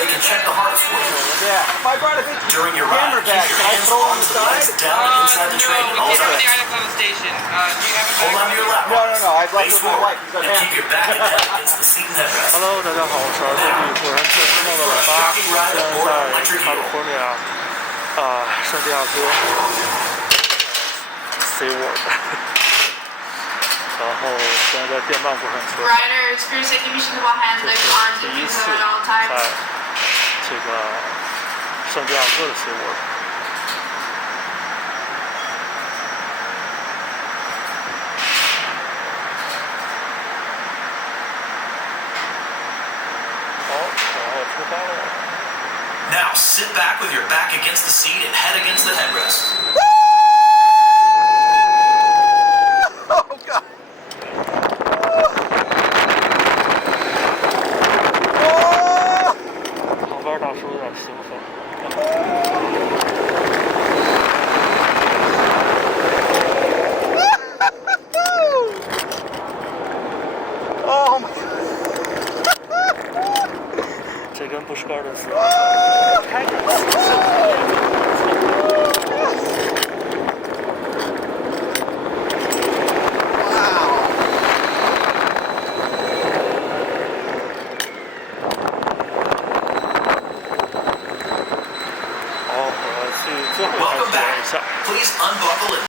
They can check the hearts for you. Yeah. If I brought a big During your camera ride, bag, keep your can I hands throw on arms, the and legs side? down inside the train at No, all we have times. the items on the station. Do you have a Hold bag? on to your lap. No. I'd like Face to my forward wife. He's got and keep hands. your back and head against the seat and headrest. Hello，大家好，我是儿童地火山车世贸的老八，现在在 California 圣地亚哥 SeaWorld， 然后现在在电鳗过山车， Riders, crew safety mission to all hands, 这 their 是 arms 第 and 一 feet 次 at all 在 times. 这个圣地亚哥的 SeaWorld。好，然后出发了。 Now sit back with your back against the seat and head against the headrest. Oh God. Oh. 旁边大叔有点兴奋。Oh my God. 这跟布什高的是开着好，我去最后一台 Welcome 体验一 back. 下。 Please unbuckle and